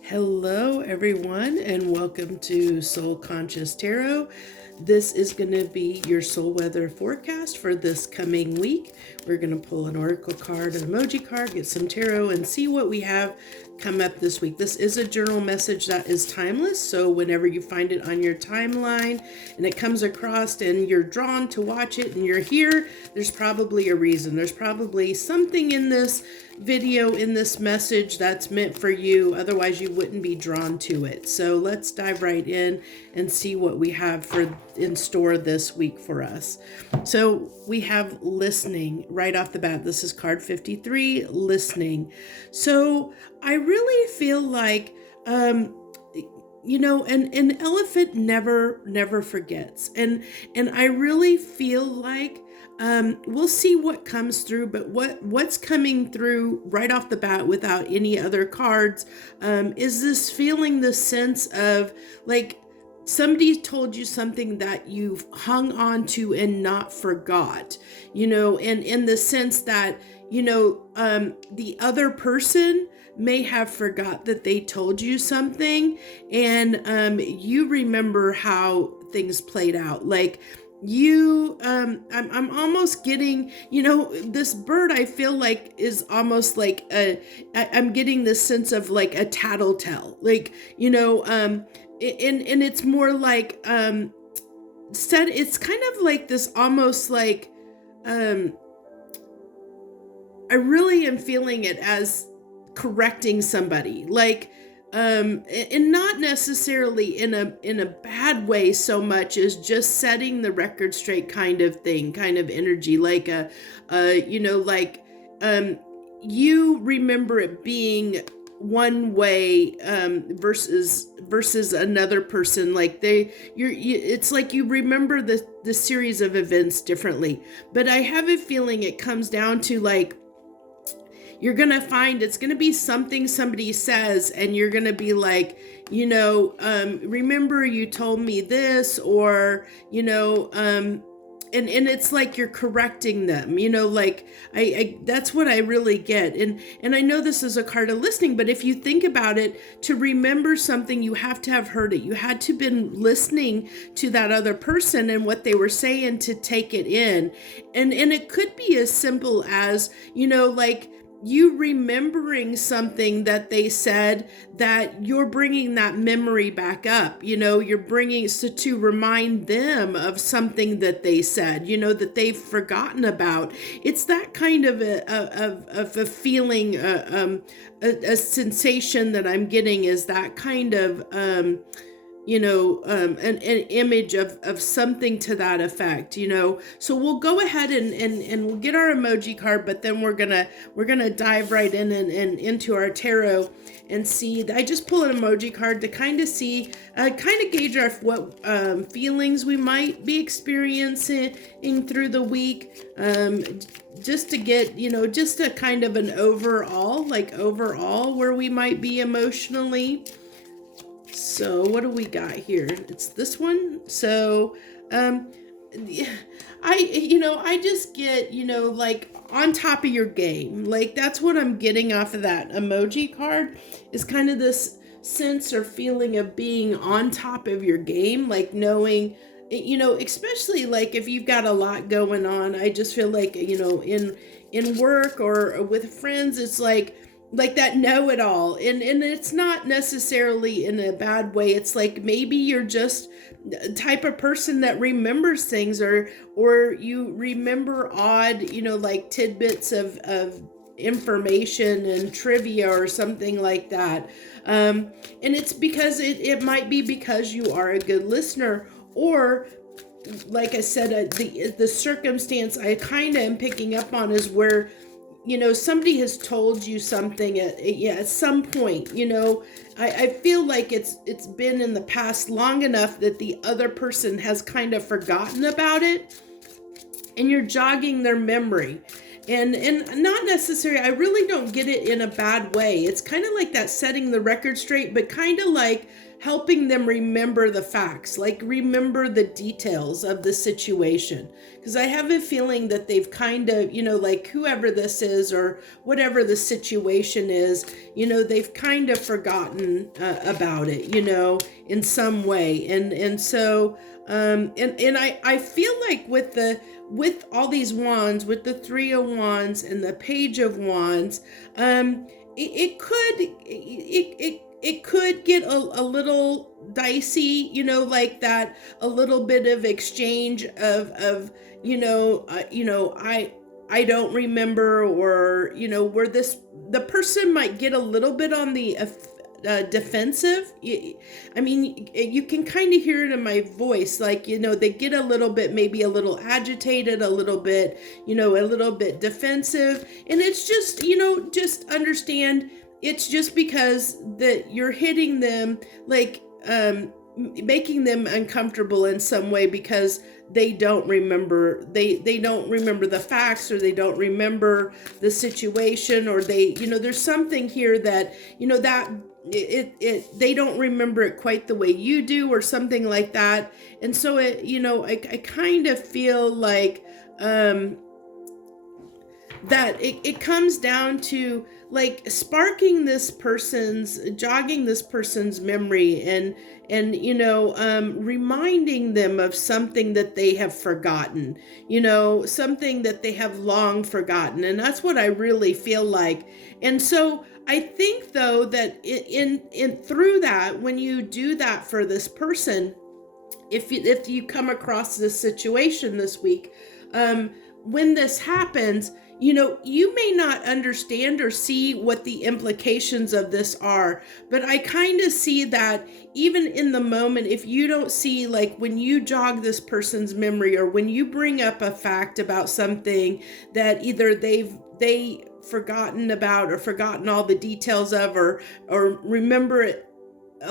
Hello, everyone, and welcome to Soul Conscious Tarot. This is going to be your soul weather forecast for this coming week. We're going to pull an oracle card, an emoji card, get some tarot, and see what we have come up this week. This is a journal message that is timeless, so whenever you find it on your timeline and it comes across and you're drawn to watch it and you're here, there's probably a reason. There's probably something in this video, in this message, that's meant for you. Otherwise you wouldn't be drawn to it. So let's dive right in and see what we have in store this week for us. So we have listening right off the bat. This is card 53, listening. So I really feel like an elephant never forgets, and I really feel like we'll see what comes through, but what's coming through right off the bat without any other cards is this feeling, this sense of like somebody told you something that you've hung on to and not forgot, and in the sense that, the other person may have forgot that they told you something, and you remember how things played out. Like I'm almost getting, this bird, I feel like is almost like I'm getting this sense of like a tattletale, like, and it's more like, it's kind of like this almost like, I really am feeling it as correcting somebody, like, and not necessarily in a bad way so much as just setting the record straight kind of thing, kind of energy, like you remember it being one way versus another person, like it's like you remember the series of events differently. But I have a feeling it comes down to like, you're going to find it's going to be something somebody says, and you're going to be like, remember you told me this, or, and it's like you're correcting them, like I that's what I really get. And I know this is a card of listening, but if you think about it, to remember something, you have to have heard it. You had to been listening to that other person and what they were saying to take it in. And it could be as simple as, like, you remembering something that they said, that you're bringing that memory back up, you're bringing to remind them of something that they said, that they've forgotten about. It's that kind of a feeling, a sensation that I'm getting, is that kind of, an image of something to that effect, So we'll go ahead and we'll get our emoji card, but then we're gonna dive right in and into our tarot and see. I just pull an emoji card to kind of see, kind of gauge what feelings we might be experiencing through the week, just to get, just a kind of an overall where we might be emotionally. So what do we got here? It's this one. So I just get, like, on top of your game. Like, that's what I'm getting off of that emoji card, is kind of this sense or feeling of being on top of your game, like knowing, especially like if you've got a lot going on. I just feel like, in work or with friends, it's like that know-it-all, and it's not necessarily in a bad way. It's like maybe you're just the type of person that remembers things, or you remember odd, like tidbits of information and trivia or something like that, and it's because it might be because you are a good listener, or like I said, the circumstance I kind of am picking up on is where, somebody has told you something at some point, I feel like it's been in the past long enough that the other person has kind of forgotten about it, and you're jogging their memory. And not necessarily, I really don't get it in a bad way. It's kind of like that setting the record straight, but kind of like helping them remember the facts, like remember the details of the situation. Because I have a feeling that they've kind of, like whoever this is or whatever the situation is, they've kind of forgotten about it, in some way. And so, I feel like with all these wands, with the Three of Wands and the Page of Wands, it could get a little dicey, like that, a little bit of exchange of I don't remember, or, where the person might get a little bit on the defensive. I mean, you can kind of hear it in my voice, like, they get a little bit, maybe a little agitated, a little bit, a little bit defensive. And it's just, just understand, it's just because that you're hitting them, like, making them uncomfortable in some way, because they don't remember, they don't remember the facts, or they don't remember the situation, or there's something here that, that they don't remember it quite the way you do, or something like that. And so I kind of feel like, that it comes down to like jogging this person's memory, and reminding them of something that they have forgotten, something that they have long forgotten. And that's what I really feel like. And so I think, though, that in through that, when you do that for this person, if you come across this situation this week, when this happens, you may not understand or see what the implications of this are, but I kind of see that even in the moment, if you don't see, like, when you jog this person's memory, or when you bring up a fact about something that either they forgotten about, or forgotten all the details of, or remember it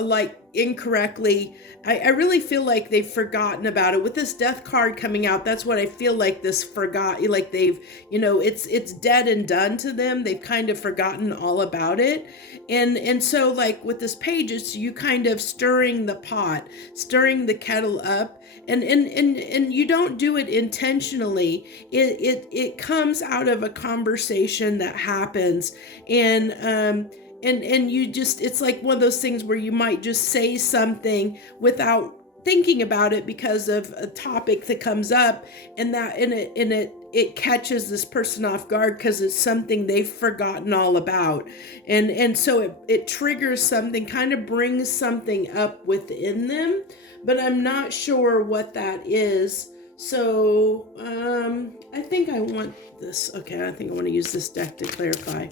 like incorrectly, I really feel like they've forgotten about it. With this Death card coming out, that's what I feel like, this forgot, like they've, it's dead and done to them. They've kind of forgotten all about it. And so, like, with this Page, it's you kind of stirring the pot, stirring the kettle up, and you don't do it intentionally. It comes out of a conversation that happens, and you just, it's like one of those things where you might just say something without thinking about it because of a topic that comes up, and it catches this person off guard because it's something they've forgotten all about. And so it triggers something, kind of brings something up within them, but I'm not sure what that is. So I think I want this. Okay, I think I want to use this deck to clarify.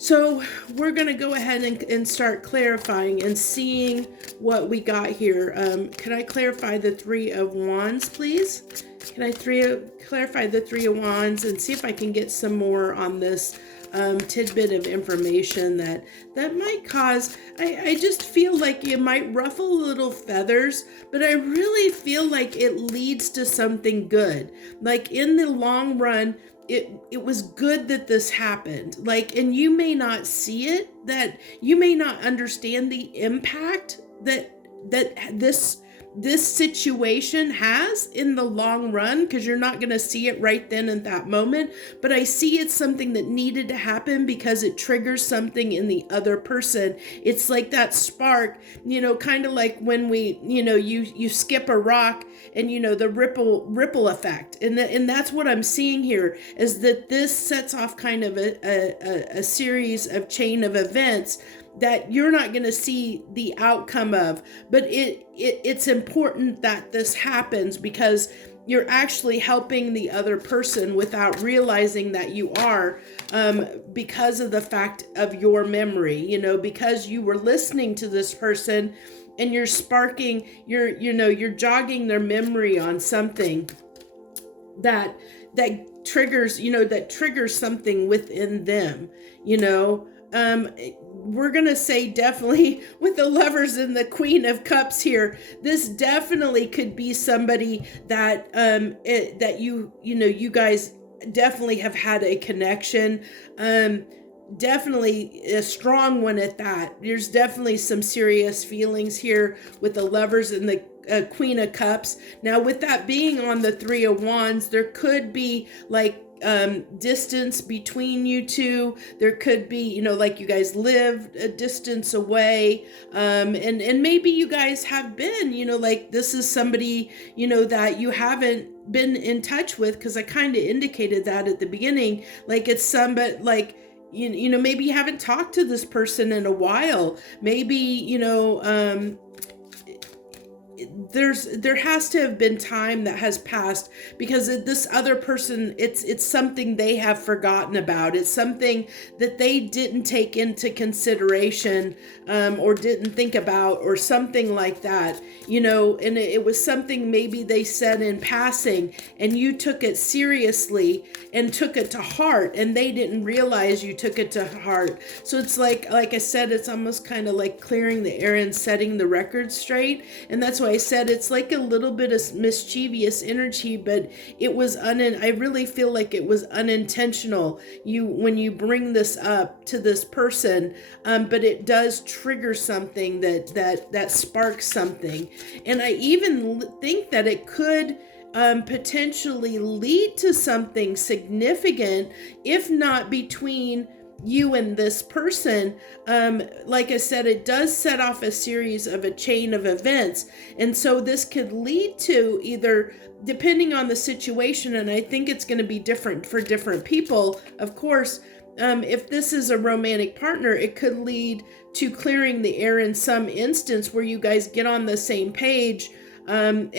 So we're going to go ahead and start clarifying and seeing what we got here. Can I clarify the Three of Wands, please? Can I clarify the Three of Wands and see if I can get some more on this tidbit of information that might cause, I just feel like it might ruffle little feathers, but I really feel like it leads to something good. Like, in the long run, it was good that this happened. Like, and you may not see it, that you may not understand the impact that this situation has in the long run, because you're not going to see it right then in that moment. But I see it's something that needed to happen because it triggers something in the other person. It's like that spark, kind of like when we, you skip a rock, and the ripple effect, and that's what I'm seeing here, is that this sets off kind of a series of chain of events that you're not going to see the outcome of, but it's important that this happens, because you're actually helping the other person without realizing that you are, because of the fact of your memory, because you were listening to this person, and you're sparking, you're jogging their memory on something that triggers, that triggers something within them, we're going to say definitely with the Lovers and the Queen of Cups here, this definitely could be somebody that, that you guys definitely have had a connection. definitely a strong one at that. There's definitely some serious feelings here with the Lovers and the Queen of Cups. Now, with that being on the Three of Wands, there could be like distance between you two. There could be, you know, like you guys live a distance away, and maybe you guys have been, you know, like this is somebody, you know, that you haven't been in touch with, because I kind of indicated that at the beginning, like it's somebody like, you know, maybe you haven't talked to this person in a while. Maybe, you know, there has to have been time that has passed, because this other person, it's something they have forgotten about. It's something that they didn't take into consideration, or didn't think about, or something like that, you know. And it was something maybe they said in passing, and you took it seriously and took it to heart, and they didn't realize you took it to heart. So it's like I said, it's almost kind of like clearing the air and setting the record straight. And that's why I said it's like a little bit of mischievous energy, but it was I really feel like it was unintentional, when you bring this up to this person, but it does trigger something that sparks something. And I even think that it could potentially lead to something significant, if not between you and this person. Like I said, it does set off a series of a chain of events. And so this could lead to either, depending on the situation, and I think it's going to be different for different people, of course. If this is a romantic partner, it could lead to clearing the air in some instance where you guys get on the same page, and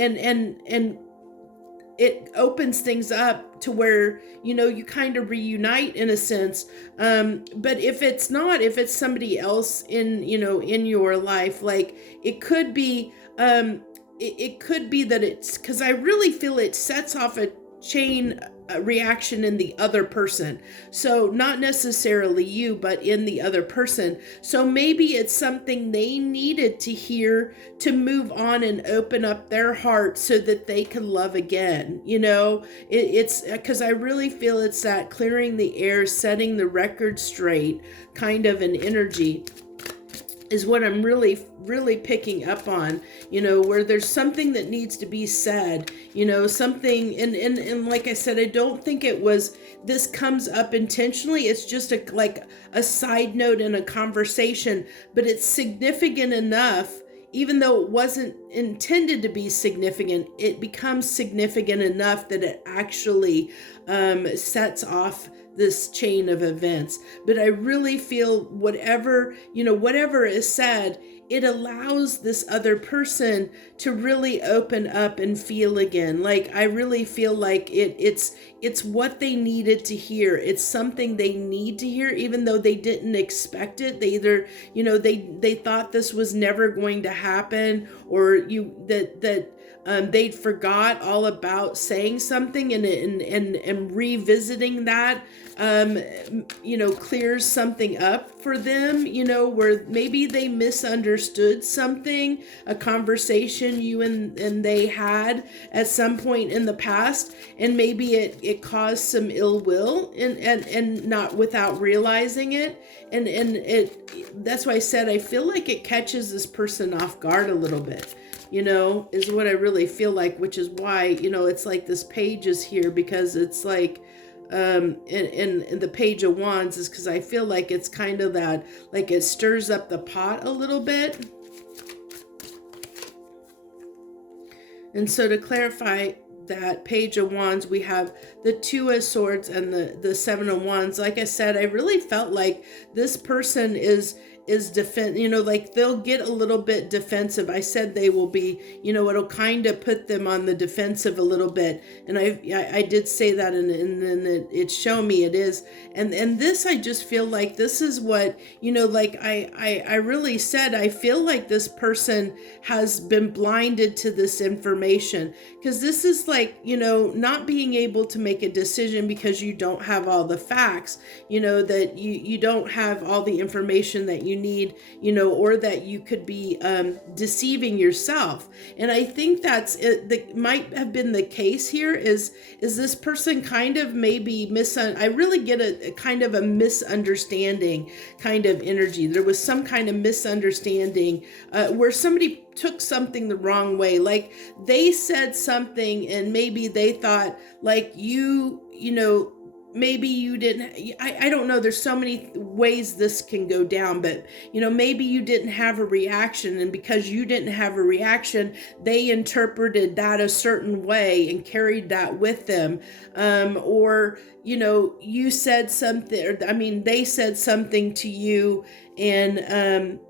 it opens things up to where, you know, you kind of reunite in a sense. But if it's not, if it's somebody else in, you know, in your life, like it could be, it could be that it's, because I really feel it sets off a chain reaction in the other person. So not necessarily you, but in the other person. So maybe it's something they needed to hear to move on and open up their heart so that they can love again. You know, it's because I really feel it's that clearing the air, setting the record straight kind of an energy is what I'm really picking up on, you know, where there's something that needs to be said, you know, something, and like I said, I don't think this comes up intentionally. It's just like a side note in a conversation, but it's significant enough, even though it wasn't intended to be significant, it becomes significant enough that it actually sets off this chain of events. But I really feel whatever is said, it allows this other person to really open up and feel again. Like I really feel like it's what they needed to hear. It's something they need to hear, even though they didn't expect it. They either, you know, they thought this was never going to happen, or they'd forgot all about saying something, and revisiting that, you know, clears something up for them, you know, where maybe they misunderstood something, a conversation you and they had at some point in the past, and maybe it caused some ill will, and not without realizing it. And that's why I said I feel like it catches this person off guard a little bit, you know, is what I really feel like, which is why, you know, it's like this page is here, because it's like, and the Page of Wands is because I feel like it's kind of that, like it stirs up the pot a little bit. And so to clarify that Page of Wands, we have the Two of Swords and the Seven of Wands. Like I said, I really felt like this person is you know, like they'll get a little bit defensive. I said they will be, you know, it'll kind of put them on the defensive a little bit. And I did say that, and then it showed me it is. And this, I just feel like this is what, you know, like I really said, I feel like this person has been blinded to this information, because this is like, you know, not being able to make a decision because you don't have all the facts, you know, that you don't have all the information that you need, or that you could be deceiving yourself. And I think that's it, that might have been the case here. Is this person kind of maybe I really get a kind of a misunderstanding kind of energy. There was some kind of misunderstanding where somebody took something the wrong way. Like they said something and maybe they thought like maybe you didn't, I don't know, there's so many ways this can go down, but maybe you didn't have a reaction, and because you didn't have a reaction, they interpreted that a certain way and carried that with them. Or you said something, they said something to you, and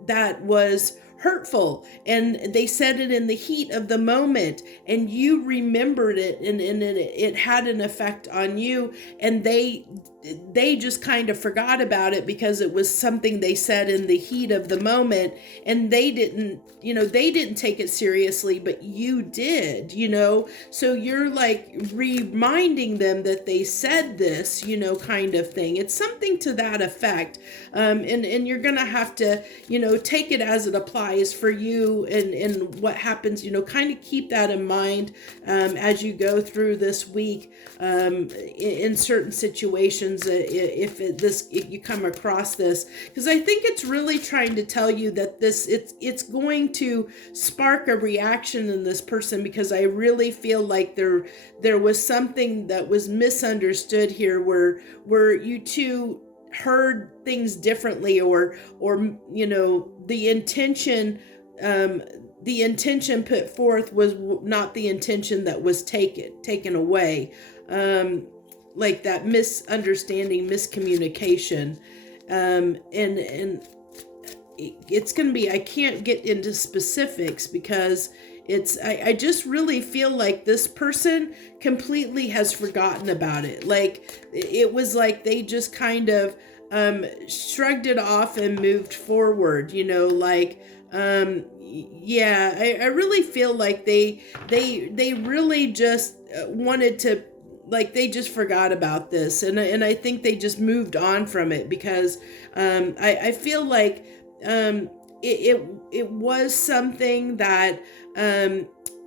that was hurtful, and they said it in the heat of the moment, and you remembered it, and it had an effect on you, and they just kind of forgot about it because it was something they said in the heat of the moment, and they didn't take it seriously, but you did, so you're like reminding them that they said this, kind of thing. It's something to that effect. And you're gonna have to, take it as it applies for you, and what happens, kind of keep that in mind as you go through this week in certain situations, if you come across this, because I think it's really trying to tell you that it's going to spark a reaction in this person, because I really feel like there was something that was misunderstood here, where you two heard things differently, or the intention put forth was not the intention that was taken away, like that misunderstanding, miscommunication, and it's going to be, I can't get into specifics because I just really feel like this person completely has forgotten about it. Like it was like they just kind of shrugged it off and moved forward, I really feel like they really just wanted to, like they just forgot about this, and I think they just moved on from it, because I feel like it was something that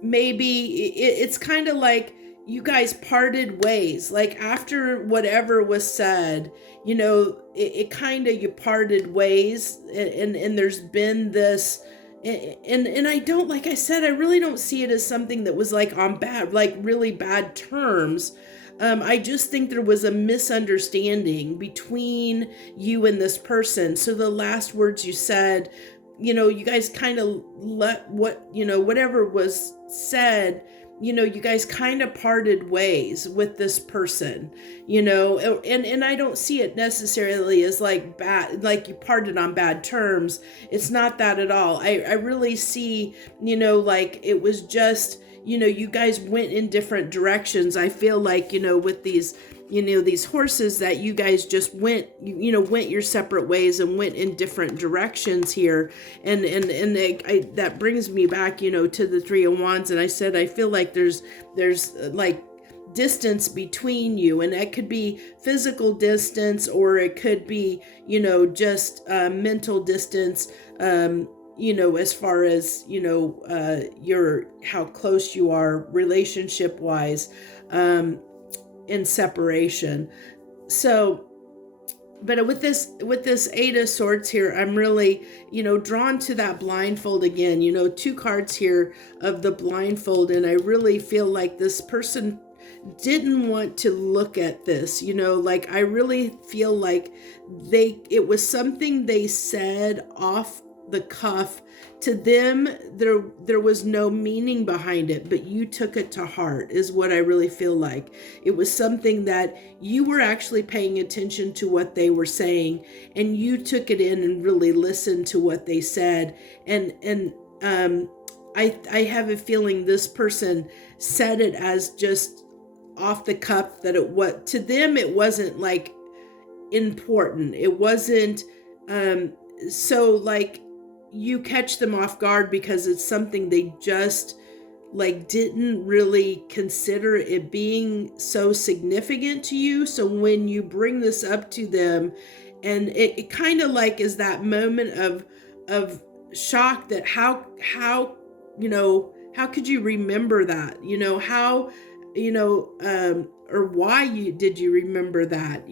maybe it's kind of like you guys parted ways, like after whatever was said, it kind of, you parted ways, and there's been this, and I don't, like I said, I really don't see it as something that was like on really bad terms. I just think there was a misunderstanding between you and this person. So the last words you said, you guys kind of let whatever was said, you guys kind of parted ways with this person, and I don't see it necessarily as like bad, like you parted on bad terms. It's not that at all. I really see, like it was just, you guys went in different directions. I feel like, with these, these horses, that you guys just went your separate ways and went in different directions here. And that brings me back, to the Three of Wands. And I said, I feel like there's like distance between you, and that could be physical distance, or it could be, just mental distance, as far as, how close you are relationship wise, in separation. So, but with this Eight of Swords here, I'm really, drawn to that blindfold again, two cards here of the blindfold. And I really feel like this person didn't want to look at this, like I really feel like it was something they said off the cuff. To them, there was no meaning behind it, but you took it to heart, is what I really feel like. It was something that you were actually paying attention to what they were saying, and you took it in and really listened to what they said. And I have a feeling this person said it as just off the cuff, that what to them it wasn't like important. It wasn't so like you catch them off guard because it's something they just like didn't really consider it being so significant to you. So when you bring this up to them, and it kind of like is that moment of shock that how how could you remember that, how, or why did you remember that,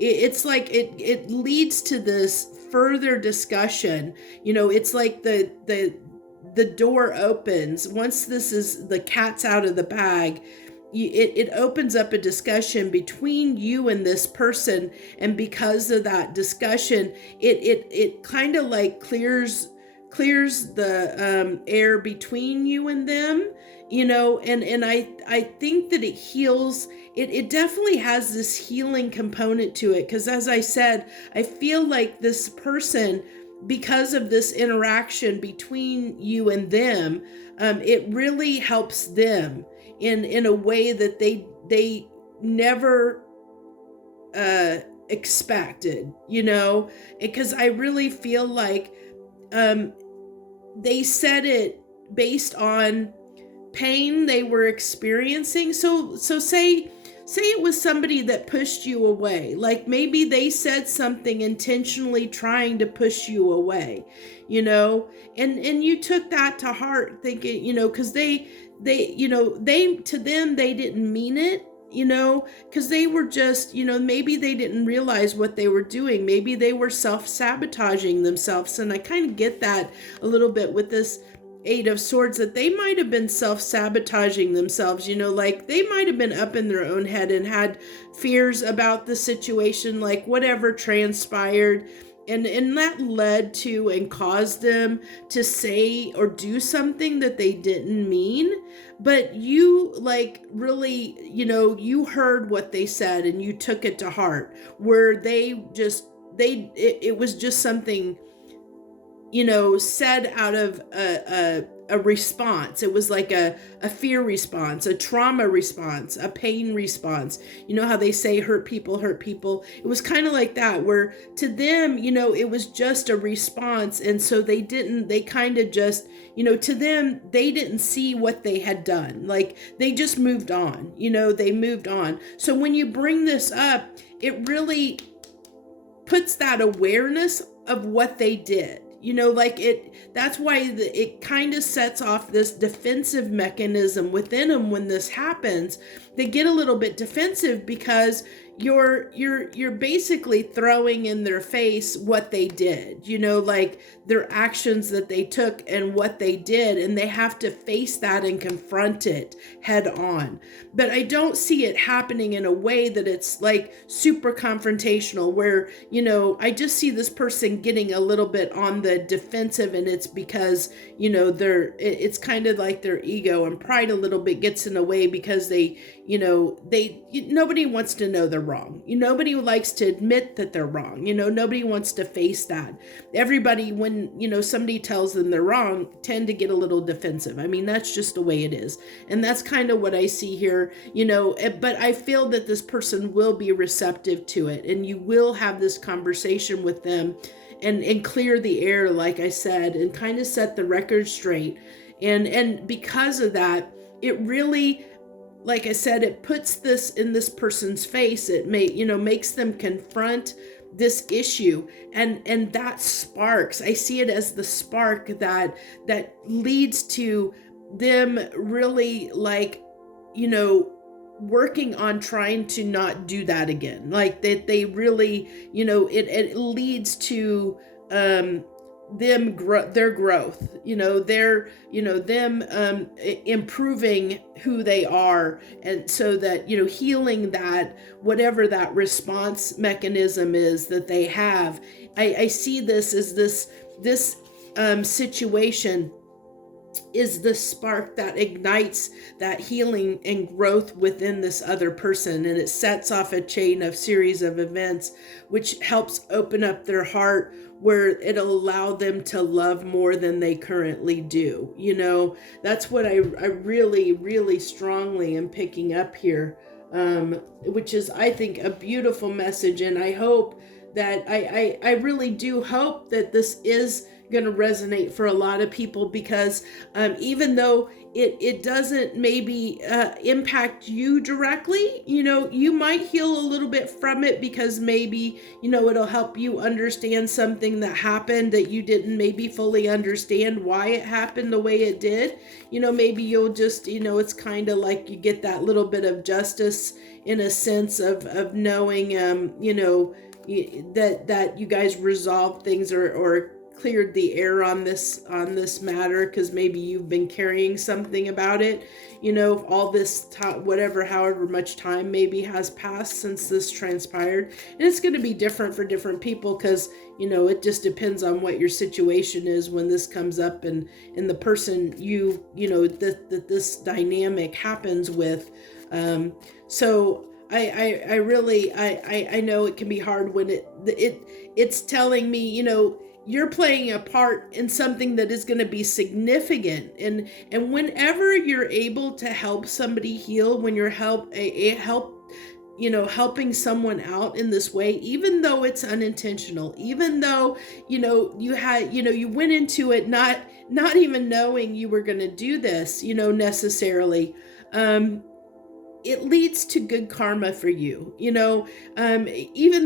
it's like it leads to this further discussion. It's like the door opens once this is the cat's out of the bag. It opens up a discussion between you and this person, and because of that discussion, it kind of like clears the air between you and them, and I think that it heals. It definitely has this healing component to it, because as I said, I feel like this person, because of this interaction between you and them, it really helps them in a way that they never expected, because I really feel like they said it based on pain they were experiencing. So say it was somebody that pushed you away, like maybe they said something intentionally trying to push you away, and you took that to heart, thinking, because they to them, they didn't mean it, because they were just, maybe they didn't realize what they were doing. Maybe they were self-sabotaging themselves. And I kind of get that a little bit with this Eight of Swords, that they might have been self-sabotaging themselves, like they might have been up in their own head and had fears about the situation, like whatever transpired. And that led to and caused them to say or do something that they didn't mean. But you like really, you heard what they said and you took it to heart, where it was just something, said out of a response. It was like a fear response, a trauma response, a pain response. How they say hurt people. It was kind of like that, where to them, it was just a response. And so they kind of just, to them, they didn't see what they had done. Like they just moved on, they moved on. So when you bring this up, it really puts that awareness of what they did. That's why it kind of sets off this defensive mechanism within them. When this happens, they get a little bit defensive, because you're basically throwing in their face what they did, like their actions that they took and what they did, and they have to face that and confront it head on. But I don't see it happening in a way that it's like super confrontational, where, I just see this person getting a little bit on the defensive, and it's because, it's kind of like their ego and pride a little bit gets in the way, because nobody wants to know they're wrong. Nobody likes to admit that they're wrong. Nobody wants to face that. Everybody, when, somebody tells them they're wrong, tend to get a little defensive. I mean, that's just the way it is. And that's kind of what I see here, but I feel that this person will be receptive to it, and you will have this conversation with them and clear the air, like I said, and kind of set the record straight. And because of that, it really, like I said, it puts this in this person's face. It makes them confront this issue, and that sparks. I see it as the spark that leads to them really, like, working on trying to not do that again. Like that they really, it leads to them their growth, them improving who they are, and so that, healing that, whatever that response mechanism is that they have. I see this as this situation is the spark that ignites that healing and growth within this other person, and it sets off a chain of series of events which helps open up their heart, where it'll allow them to love more than they currently do. That's what I really, really strongly am picking up here, which is, I think, a beautiful message. And I hope that I really do hope that this is going to resonate for a lot of people, because even though it doesn't maybe impact you directly, you might heal a little bit from it, because maybe, it'll help you understand something that happened that you didn't maybe fully understand why it happened the way it did. Maybe you'll just, it's kind of like you get that little bit of justice in a sense of knowing, that you guys resolved things, or cleared the air on this matter, because maybe you've been carrying something about it, all this time, however much time maybe has passed since this transpired. And it's going to be different for different people, because it just depends on what your situation is when this comes up, and the person that this dynamic happens with. So I really know it can be hard when it's telling me, you're playing a part in something that is going to be significant, and whenever you're able to help somebody heal, when you're helping someone out in this way, even though it's unintentional, even though you went into it not even knowing you were going to do this, necessarily, it leads to good karma for you, even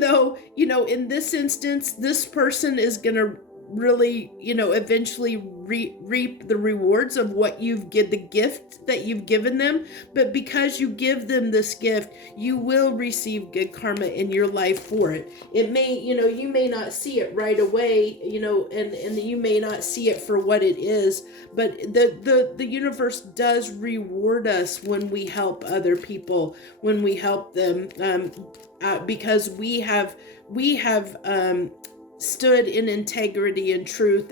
though, in this instance, this person is going to really, eventually reap the rewards of what the gift that you've given them. But because you give them this gift, you will receive good karma in your life for it. It may, you may not see it right away, and you may not see it for what it is, but the universe does reward us when we help other people, when we help them, because we have stood in integrity and truth,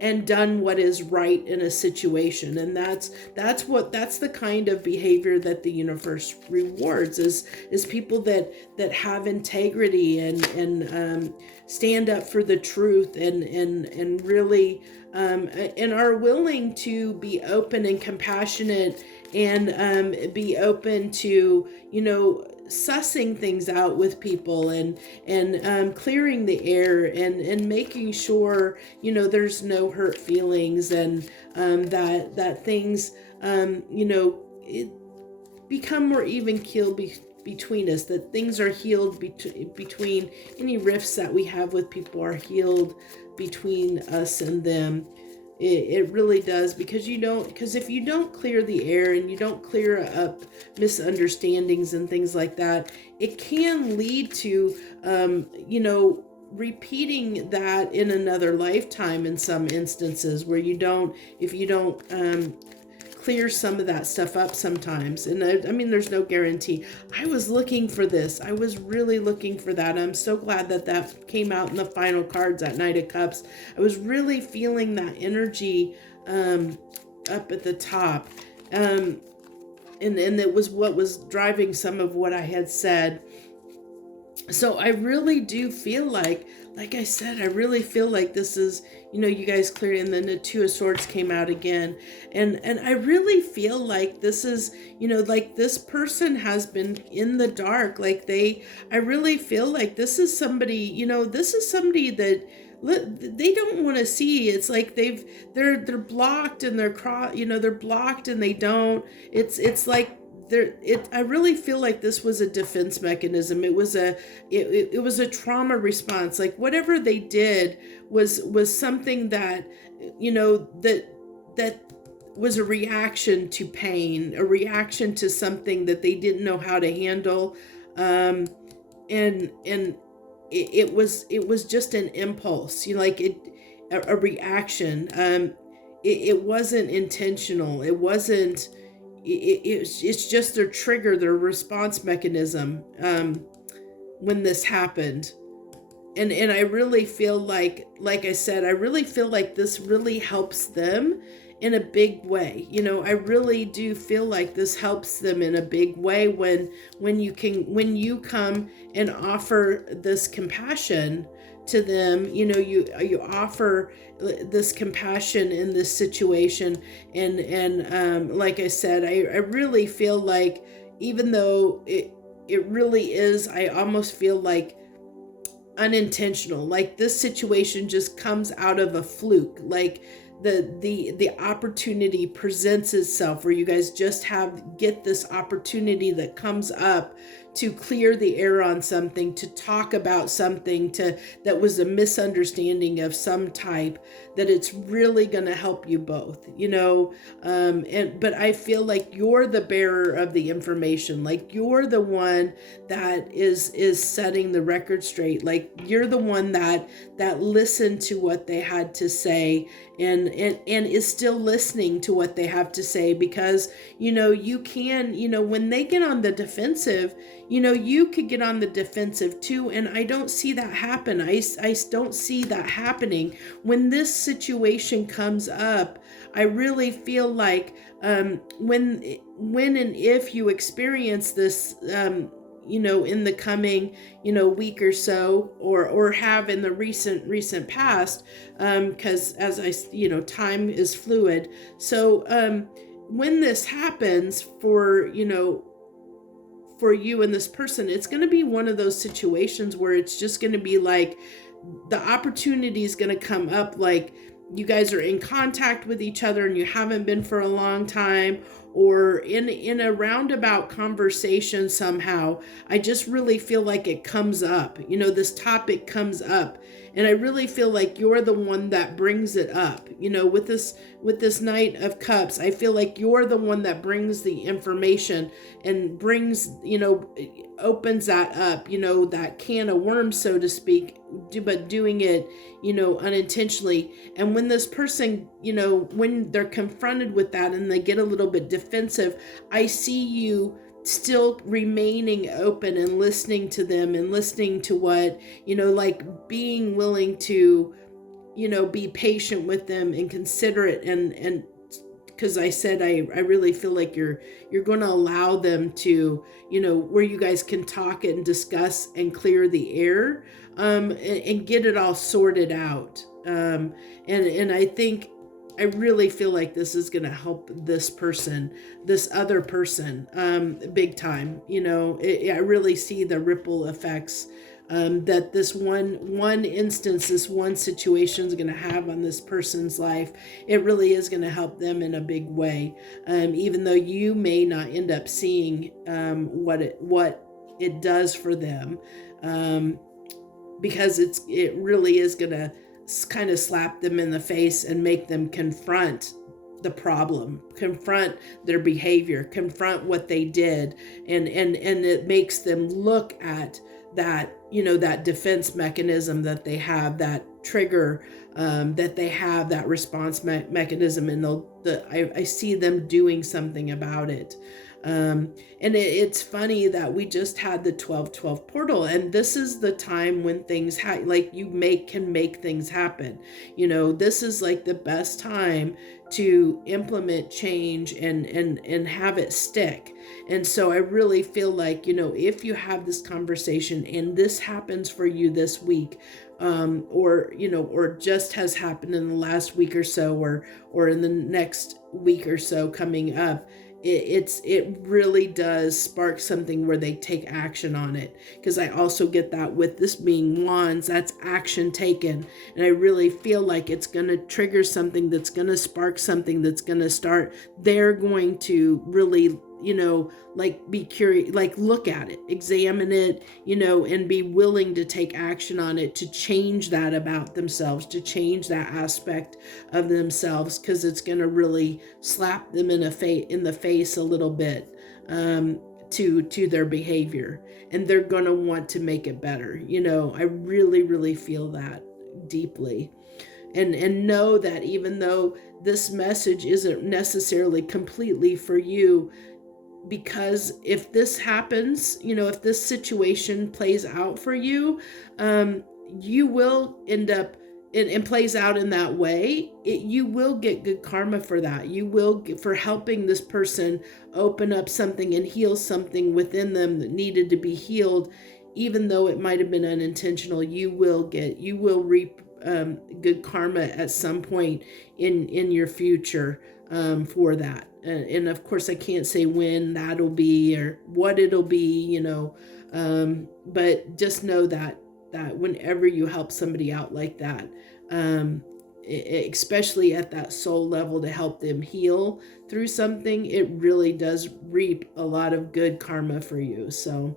and done what is right in a situation. And that's the kind of behavior that the universe rewards, is people that have integrity and stand up for the truth, and really and are willing to be open and compassionate, and be open to, sussing things out with people, and clearing the air, and making sure, there's no hurt feelings, and that things, it become more even keel between us, that things are healed between any rifts that we have with people, are healed between us and them. It really does, because if you don't clear the air, and you don't clear up misunderstandings and things like that, it can lead to, repeating that in another lifetime in some instances, where if you don't clear some of that stuff up sometimes. And I mean, there's no guarantee. I was looking for this. I was really looking for that. I'm so glad that came out in the final cards, that Knight of Cups. I was really feeling that energy up at the top. And it was what was driving some of what I had said. So I really do feel like I said, I really feel like this is, you guys cleared, and then the Two of Swords came out again. And I really feel like this is, like this person has been in the dark. I really feel like this is somebody, that they don't want to see. It's like they're blocked, and they're blocked, and they don't. It's like, I really feel like this was a defense mechanism. It was a trauma response. Like whatever they did was something that, that was a reaction to pain, a reaction to something that they didn't know how to handle. And it was just an impulse, a reaction. It wasn't intentional. It wasn't. It's just their trigger, their response mechanism when this happened. And I really feel like I said, I really feel like this really helps them in a big way. I really do feel like this helps them in a big way when you come and offer this compassion to them. You offer this compassion in this situation, and like I said, I really feel like, even though it really is, I almost feel like unintentional. Like this situation just comes out of a fluke. Like the opportunity presents itself where you guys just get this opportunity that comes up to clear the air on something, to talk about something that was a misunderstanding of some type, that it's really going to help you both, but I feel like you're the bearer of the information. Like you're the one that is setting the record straight. Like you're the one that listened to what they had to say and is still listening to what they have to say, because you can, when they get on the defensive, you could get on the defensive too. And I don't see that happen. I don't see that happening. When this situation comes up, I really feel like when and if you experience this, in the coming, week or so, or have in the recent past, because as I, time is fluid. So when this happens for you and this person, it's going to be one of those situations where it's just going to be like the opportunity is going to come up, like you guys are in contact with each other and you haven't been for a long time, or in a roundabout conversation somehow. I just really feel like it comes up, this topic comes up, and I really feel like you're the one that brings it up, with this Knight of Cups. I feel like you're the one that brings the information and brings, opens that up, that can of worms, so to speak, but doing it, unintentionally. And when this person, when they're confronted with that and they get a little bit defensive, I see you still remaining open and listening to them and listening to what, like being willing to, be patient with them and considerate, and because I said I really feel like you're going to allow them to, where you guys can talk and discuss and clear the air, and get it all sorted out. And I think I really feel like this is going to help this other person, big time. I really see the ripple effects that this one instance, this one situation is going to have on this person's life. It really is going to help them in a big way, even though you may not end up seeing what it does for them, because it really is going to kind of slap them in the face and make them confront the problem, confront their behavior, confront what they did, and it makes them look at that, that defense mechanism that they have, that trigger that they have, that response mechanism, and I see them doing something about it. And it's funny that we just had the 12/12 portal, and this is the time when things like you can make things happen. This is like the best time to implement change and have it stick. And so I really feel like, if you have this conversation and this happens for you this week, or just has happened in the last week or so, or in the next week or so coming up, it really does spark something where they take action on it. Because I also get that with this being wands, that's action taken. And I really feel like it's going to trigger something, that's going to spark something, that's going to start. They're going to really, like be curious, like look at it, examine it, and be willing to take action on it, to change that about themselves, to change that aspect of themselves, because it's going to really slap them in the face a little bit, to their behavior, and they're going to want to make it better. I really, really feel that deeply. And know that even though this message isn't necessarily completely for you, because if this happens, if this situation plays out for you, you will end up, and plays out in that way, you will get good karma for that. You will get, for helping this person open up something and heal something within them that needed to be healed, even though it might have been unintentional. You will reap good karma at some point in your future, for that. And of course I can't say when that'll be or what it'll be, but just know that that whenever you help somebody out like that, especially at that soul level, to help them heal through something, it really does reap a lot of good karma for you. So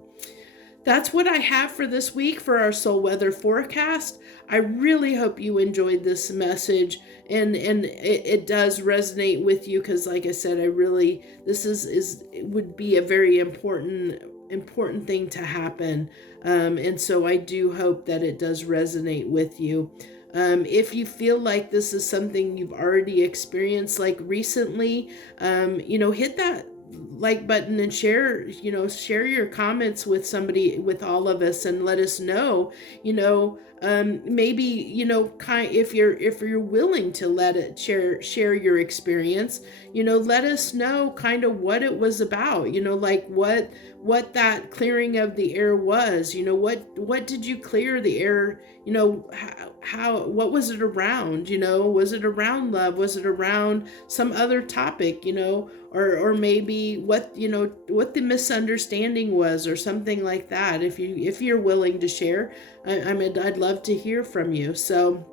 that's what I have for this week for our soul weather forecast. I really hope you enjoyed this message, and it does resonate with you, because like I said, this is it would be a very important thing to happen. And so I do hope that it does resonate with you. If you feel like this is something you've already experienced, like recently, hit that like button and share your comments with somebody, with all of us, and let us know, maybe, if you're willing to let it share your experience, let us know kind of what it was about, like what that clearing of the air was, what did you clear the air, how what was it around, was it around love, was it around some other topic, or maybe what the misunderstanding was, or something like that. If you're willing to share, I'd love to hear from you. So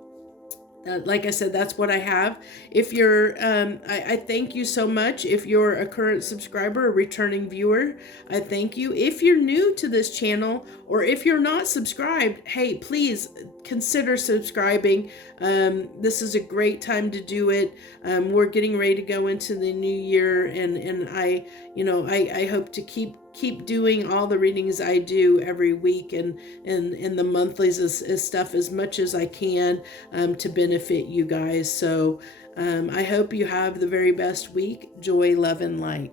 like I said, that's what I have. If you're, I thank you so much. If you're a current subscriber, a returning viewer, I thank you. If you're new to this channel, or if you're not subscribed, hey, please consider subscribing. This is a great time to do it. We're getting ready to go into the new year, and I hope to keep doing all the readings I do every week, and the monthlies is stuff as much as I can, to benefit you guys. So I hope you have the very best week. Joy, love, and light.